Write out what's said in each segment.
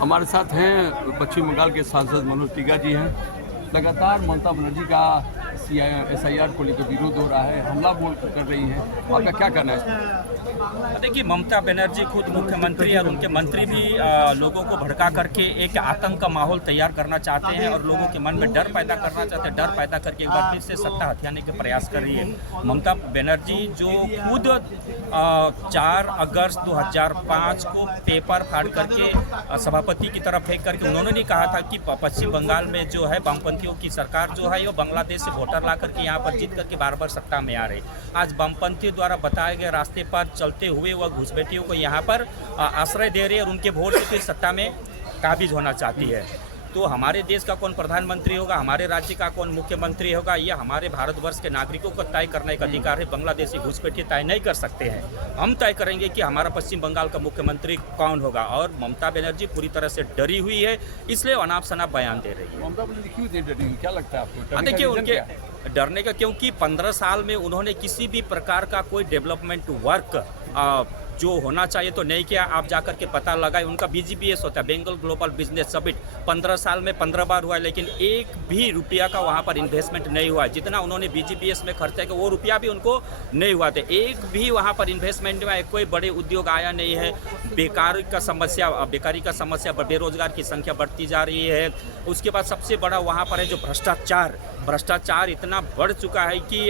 हमारे साथ हैं पश्चिम बंगाल के सांसद मनोज टिग्गा जी हैं। लगातार ममता बनर्जी का SIR को लेकर विरोध हो रहा है, हमला बोल कर रही हैं। आपका क्या कहना है? देखिए, ममता बनर्जी खुद मुख्यमंत्री और उनके मंत्री भी लोगों को भड़का करके एक आतंक का माहौल तैयार करना चाहते हैं और लोगों के मन में डर पैदा करना चाहते हैं। डर पैदा करके एक बार फिर से सत्ता हथियाने के प्रयास कर रही है ममता बनर्जी, जो खुद 4 अगस्त 2005 को पेपर फाड़ करके सभापति की तरफ फेंक करके उन्होंने नहीं कहा था कि पश्चिम बंगाल में जो है वामपंथियों की सरकार जो है वो बांग्लादेश से वोटर ला करके यहाँ पर जीत करके बार बार सत्ता में आ रही। आज वामपंथियों द्वारा बताए गए रास्ते पर चलते हुए वह घुसपैठियों को यहाँ पर आश्रय दे रही है और उनके वोट से फिर सत्ता में काबिज होना चाहती है। तो हमारे देश का कौन प्रधानमंत्री होगा, हमारे राज्य का कौन मुख्यमंत्री होगा, यह हमारे भारतवर्ष के नागरिकों को तय करने का अधिकार है। बांग्लादेशी घुसपैठिए तय नहीं कर सकते हैं। हम तय करेंगे कि हमारा पश्चिम बंगाल का मुख्यमंत्री कौन होगा। और ममता बनर्जी पूरी तरह से डरी हुई है, इसलिए अनाप शनाप बयान दे रही है। ममता बनर्जी क्यों डरी हुई, क्या लगता है आपको? देखिए, उनके डरने का, क्योंकि 15 साल में उन्होंने किसी भी प्रकार का कोई डेवलपमेंट वर्क जो होना चाहिए तो नहीं किया। आप जाकर के पता लगाए, उनका BGBS होता है, बेंगल ग्लोबल बिजनेस समिट, 15 साल में 15 बार हुआ है, लेकिन एक भी रुपया का वहाँ पर इन्वेस्टमेंट नहीं हुआ है। जितना उन्होंने BGBS में खर्चा किया वो रुपया भी उनको नहीं हुआ था। एक भी वहाँ पर इन्वेस्टमेंट में कोई बड़े उद्योग आया नहीं है। बेकारी का समस्या, बेरोजगार की संख्या बढ़ती जा रही है। उसके बाद सबसे बड़ा वहाँ पर है जो भ्रष्टाचार इतना बढ़ चुका है कि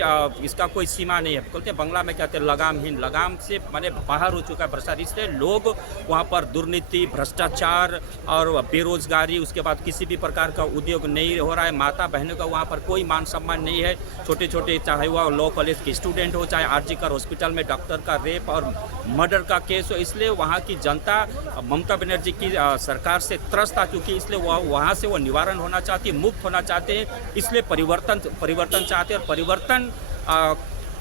इसका कोई सीमा नहीं है। बोलते हैं बंगला में कहते हैं लगामहीन, लगाम से माने बाहर हो चुका है भ्रष्टाचार। इसलिए लोग वहाँ पर दुर्नीति, भ्रष्टाचार और बेरोजगारी, उसके बाद किसी भी प्रकार का उद्योग नहीं हो रहा है। माता बहनों का वहाँ पर कोई मान सम्मान नहीं है। छोटे छोटे, चाहे वह लॉ कॉलेज के स्टूडेंट हो, चाहे RGकर हॉस्पिटल में डॉक्टर का रेप और मर्डर का केस हो, इसलिए वहाँ की जनता ममता बनर्जी की सरकार से त्रस्त आ चुकी है। इसलिए वहाँ से वो निवारण होना चाहती है, मुक्त होना चाहते हैं। इसलिए परिवर्तन चाहते हैं और परिवर्तन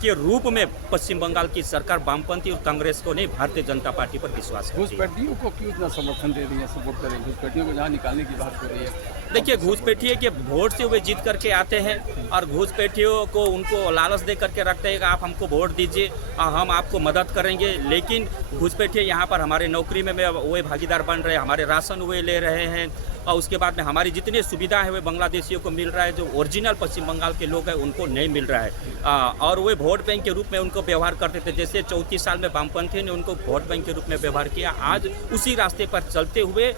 के रूप में पश्चिम बंगाल की सरकार वामपंथी और कांग्रेस को नहीं, भारतीय जनता पार्टी पर विश्वास करती है। घुसपैठियों को क्यों इतना समर्थन दे रही है, सपोर्ट कर रही है? घुसपैठियों को जहाँ निकालने की बात हो रही है। देखिए, घुसपैठिए के वोट से वे जीत करके आते हैं और घुसपैठियों को उनको लालच दे करके रखते हैं कि आप हमको वोट दीजिए, हम आपको मदद करेंगे। लेकिन घुसपैठिए यहाँ पर हमारे नौकरी में वे भागीदार बन रहे हैं, हमारे राशन वे ले रहे हैं और उसके बाद में हमारी जितनी सुविधा है वे बांग्लादेशियों को मिल रहा है। जो ओरिजिनल पश्चिम बंगाल के लोग हैं उनको नहीं मिल रहा है और वे वोट बैंक के रूप में उनको व्यवहार करते थे। जैसे 34 साल में वामपंथी ने उनको वोट बैंक के रूप में व्यवहार किया, आज उसी रास्ते पर चलते हुए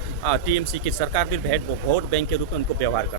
TMC की सरकार भी वोट बैंक के रूप में उनको व्यवहार कर